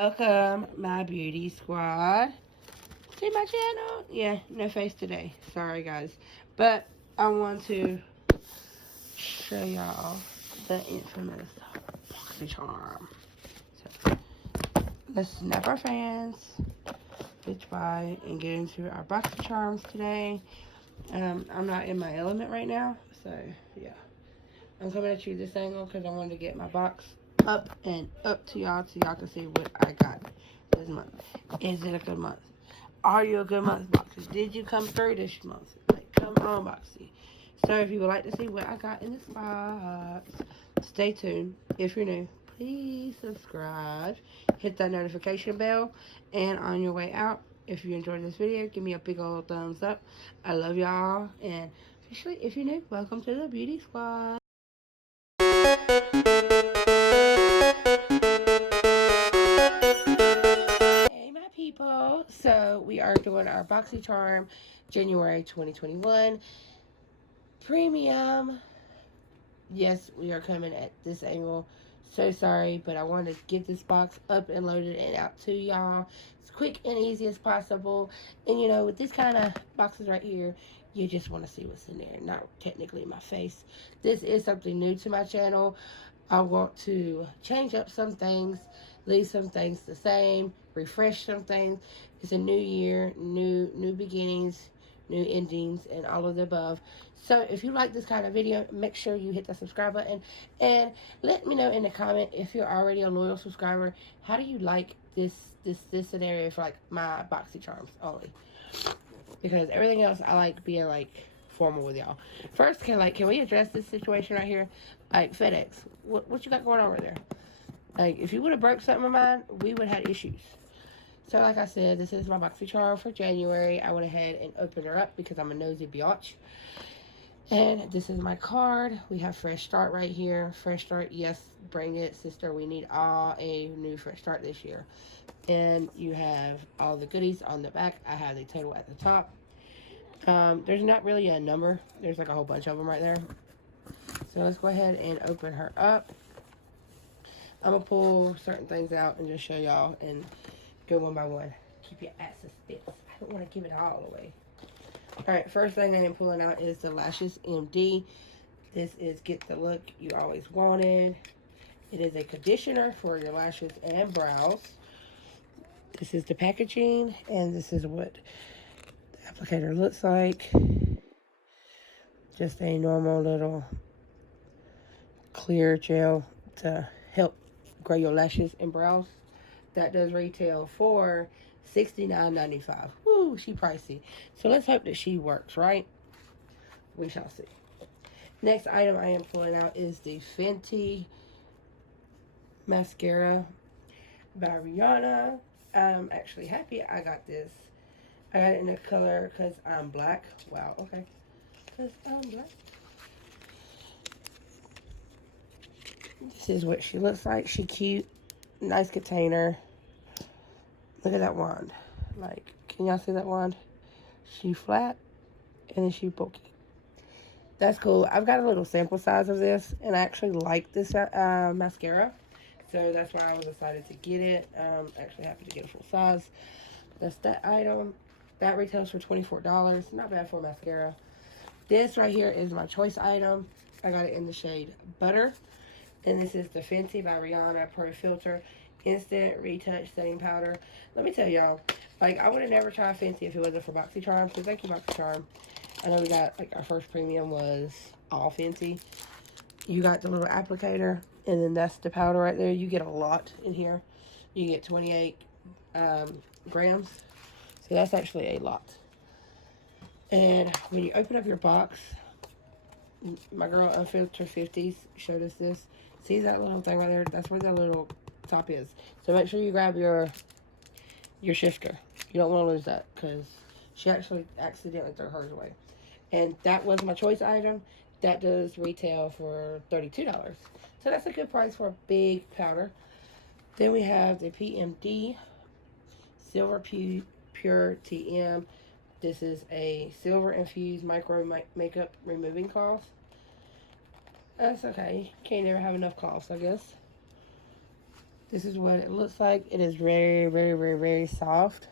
Welcome, my beauty squad, to my channel. Yeah, no face today. Sorry, guys. But I want to show y'all the infamous BOXYCHARM. So, let's snap our fans, bitch by, and get into our BOXYCHARMs today. I'm not in my element right now, so yeah. I'm coming at you this angle because I wanted to get my box up and up to y'all so y'all can see what I got this month. Is it a good month? Are you a good month, Boxy? Did you come through this month? Like, come on, Boxy. So if you would like to see what I got in this box, stay tuned. If you're new, please subscribe. Hit that notification bell. And on your way out, if you enjoyed this video, give me a big old thumbs up. I love y'all. And officially, if you're new, welcome to the Beauty Squad. So we are doing our BOXYCHARM January 2021 Premium. Yes, we are coming at this angle. So sorry, but I wanted to get this box up and loaded and out to y'all as quick and easy as possible. And you know, with this kind of boxes right here, you just want to see what's in there, not technically my face. This is something new to my channel. I want to change up some things, leave some things the same, refresh some things. It's a new year, new beginnings, new endings, and all of the above. So if you like this kind of video, make sure you hit the subscribe button and let me know in the comment if you're already a loyal subscriber. How do you like this scenario for like my BOXYCHARMs only? Because everything else I like being like formal with y'all. First, can we address this situation right here? Like FedEx, what you got going on over there? Like, if you would have broke something of mine, we would have had issues. So, like I said, this is my BOXYCHARM for January. I went ahead and opened her up because I'm a nosy biatch. And this is my card. We have Fresh Start right here. Fresh Start, yes, bring it, sister. We need all a new Fresh Start this year. And you have all the goodies on the back. I have the total at the top. There's not really a number. There's like a whole bunch of them right there. So let's go ahead and open her up. I'm going to pull certain things out and just show y'all and go one by one. Keep your at suspense. I don't want to give it all away. Alright, first thing I am pulling out is the Lashes MD. This is Get the Look You Always Wanted. It is a conditioner for your lashes and brows. This is the packaging, and this is what the applicator looks like. Just a normal little clear gel to help grow your lashes and brows. That does retail for $69.95. Woo, she pricey. So let's hope that she works, right? We shall see. Next item I am pulling out is the Fenty Mascara by Rihanna. I'm actually happy I got this. I got it in the color because I'm black. Wow, okay. Because I'm black. This is what she looks like. She cute. Nice container. Look at that wand. Like, can y'all see that wand? She flat and then she bulky. That's cool. I've got a little sample size of this, and I actually like this mascara. So that's why I was excited to get it. Actually happy to get a full size. That's that item. That retails for $24. Not bad for a mascara. This right here is my choice item. I got it in the shade Butter. And this is the Fenty by Rihanna Pro Filter Instant Retouch Setting Powder. Let me tell y'all, like, I would have never tried Fenty if it wasn't for BOXYCHARM. So thank you, BOXYCHARM. I know we got, like, our first premium was all Fenty. You got the little applicator, and then that's the powder right there. You get a lot in here. You get 28 grams. So that's actually a lot. And when you open up your box, my girl Unfiltered 50s showed us this. See that little thing right there? That's where the little top is. So make sure you grab your shifter. You don't want to lose that because she actually accidentally threw hers away. And that was my choice item. That does retail for $32. So that's a good price for a big powder. Then we have the PMD Silver Pure TM. This is a silver infused micro makeup removing cloth. That's okay. Can't never have enough cloths, I guess. This is what it looks like. It is very, very, very, very soft.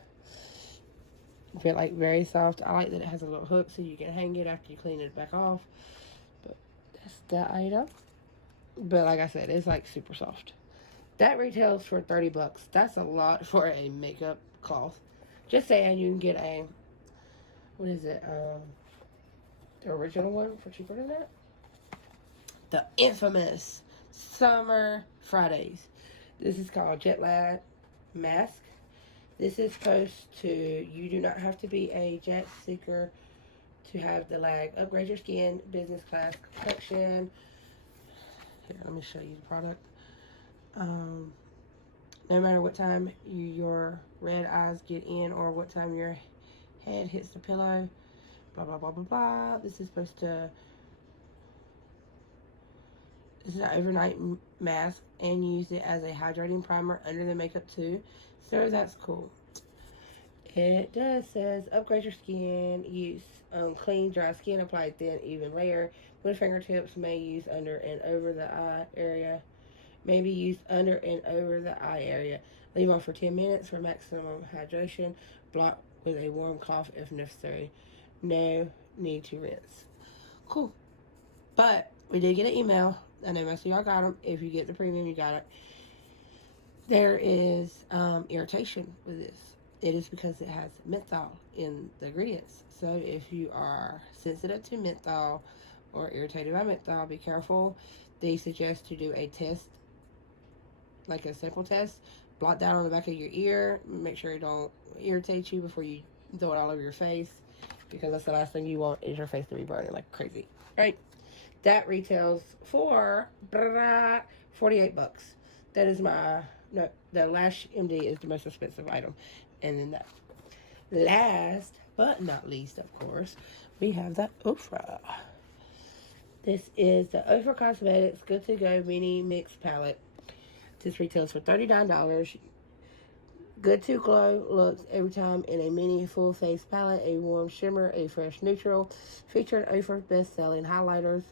I feel like very soft. I like that it has a little hook so you can hang it after you clean it back off. But that's that item. But like I said, it's like super soft. That retails for 30 bucks. That's a lot for a makeup cloth. Just saying, you can get a, what is it? The original one for cheaper than that. The infamous Summer Fridays. This is called Jet Lag Mask. This is supposed to, you do not have to be a jet seeker to have the lag. Upgrade your skin, business class protection. Here, let me show you the product. No matter what time your red eyes get in or what time your head hits the pillow, blah, blah, blah, blah, blah. This is supposed to, this is an overnight mask and use it as a hydrating primer under the makeup too. So that's cool. It does says upgrade your skin, use clean, dry skin, apply thin, even layer with fingertips, may use under and over the eye area. Maybe used under and over the eye area. Leave on for 10 minutes for maximum hydration. Block with a warm cloth if necessary. No need to rinse. Cool. But we did get an email. I know most of y'all got them. If you get the premium, you got it. There is irritation with this. It is because it has menthol in the ingredients. So if you are sensitive to menthol or irritated by menthol, be careful. They suggest to do a test, like a sample test. Blot that on the back of your ear. Make sure it don't irritate you before you throw it all over your face, because that's the last thing you want is your face to be burning like crazy. Right? That retails for 48 bucks. That is my, no, the Lash MD is the most expensive item. And then that. Last but not least, of course, we have the Ofra. This is the Ofra Cosmetics Good to Go Mini Mix Palette. This retails for $39. Good to glow looks every time in a mini full face palette. A warm shimmer, a fresh neutral. Featured Ofra's best selling highlighters.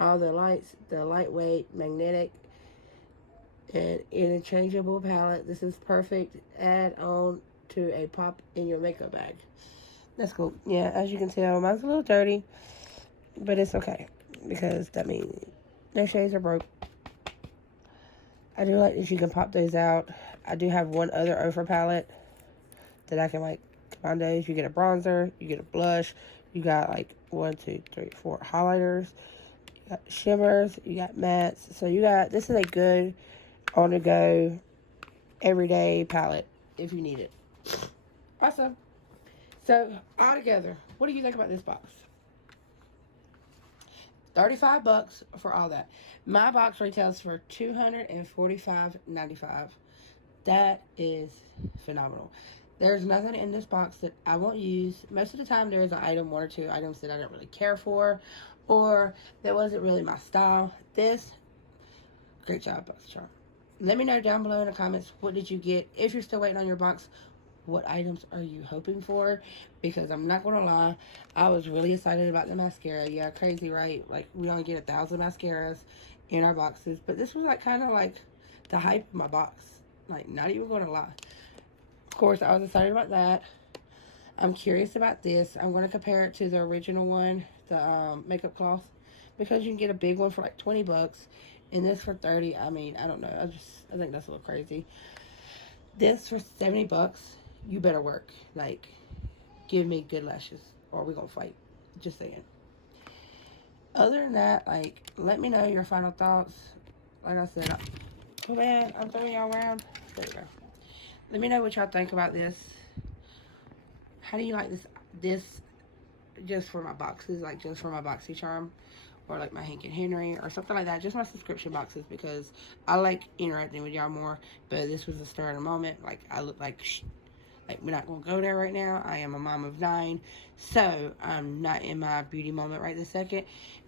All the lights, the lightweight, magnetic, and interchangeable palette. This is perfect add on to a pop in your makeup bag. That's cool. Yeah, as you can tell, mine's a little dirty, but it's okay because that means no shades are broke. I do like that you can pop those out. I do have one other Ofra palette that I can like combine those. You get a bronzer, you get a blush, you got like 1, 2, 3, 4 highlighters, you got shimmers, you got mattes. So you got, this is a good on the go everyday palette if you need it. Awesome. So all together, what do you think about this box? 35 bucks for all that. My box retails for $245.95. That is phenomenal. There's nothing in this box that I won't use. Most of the time there's an item, 1 or 2 items that I don't really care for, or that wasn't really my style. This, great job, BOXYCHARM. Let me know down below in the comments, what did you get? If you're still waiting on your box, what items are you hoping for? Because I'm not gonna lie, I was really excited about the mascara. Yeah, crazy, right? Like, we only get 1,000 mascaras in our boxes, but this was like kind of like the hype of my box. Like, not even gonna lie. Of course, I was excited about that. I'm curious about this. I'm gonna compare it to the original one, the makeup cloth, because you can get a big one for like 20 bucks and this for 30. I mean, I don't know. I think that's a little crazy. This for 70 bucks. You better work. Like, give me good lashes or we're gonna fight. Just saying. Other than that, like, let me know your final thoughts. Like I said, oh man, I'm throwing y'all around. There we go. Let me know what y'all think about this. How do you like this just for my boxes, like just for my BOXYCHARM, or like my Hank and Henry or something like that, just my subscription boxes, because I like interacting with y'all more. But this was the start of the moment. Like, I look like we're not gonna go there right now. I am a mom of 9, so I'm not in my beauty moment right this second.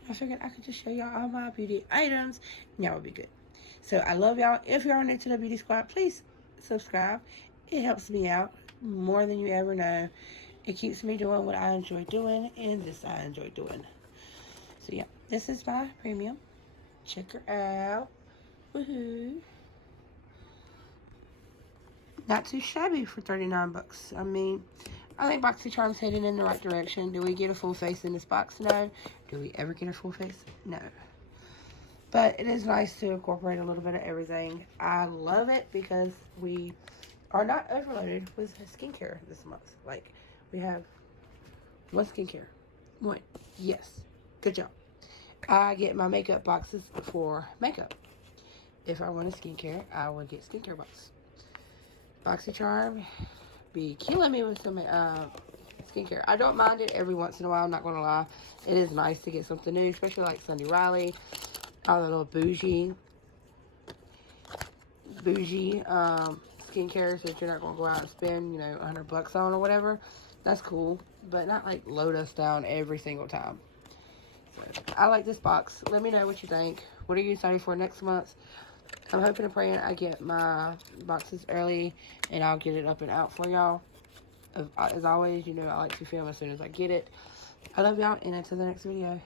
I figured I could just show y'all all my beauty items and y'all would be good. So I love y'all. If y'all are new to the beauty squad, please subscribe. It helps me out more than you ever know. It keeps me doing what I enjoy doing, and this I enjoy doing. So yeah, this is my premium. Check her out. Woohoo. not too shabby for 39 bucks. I mean, I think BOXYCHARM's heading in the right direction. Do we get a full face in this box? No. Do we ever get a full face? No. But it is nice to incorporate a little bit of everything. I love it because we are not overloaded with skincare this month. Like, we have one skincare. One. Yes. Good job. I get my makeup boxes for makeup. If I want a skincare, I would get skincare box. BOXYCHARM be killing me with some skincare. I don't mind it every once in a while, I'm not going to lie. It is nice to get something new, especially like Sunday Riley. All the little bougie skincares that you're not going to go out and spend, you know, 100 bucks on or whatever. That's cool, but not like load us down every single time. So, I like this box. Let me know what you think. What are you excited for next month? I'm hoping and praying I get my boxes early and I'll get it up and out for y'all. As always, you know, I like to film as soon as I get it. I love y'all, and until the next video,